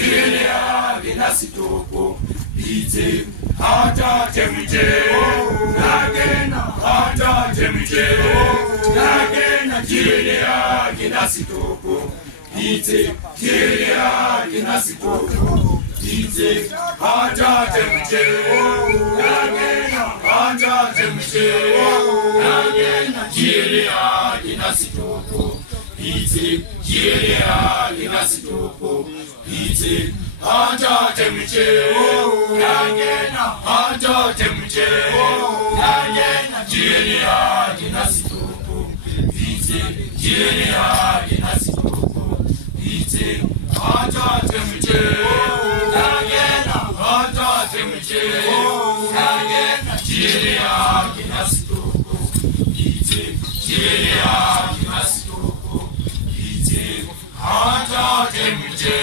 Jiria vinasitoko ite hata temje nagena hata temje nagena jiria vinasitoko ite jiria vinasitoko ite hata temje nagena hata temje nagena jiria vinasitoko ite jiria vinasitoko ite hata temje nagena hata temje nagena jiria vinasitoko ite jiria vinasitoko ite hata temje nagena hata temje nagena jiria vinasitoko ite jiria vinasitoko ite hata temje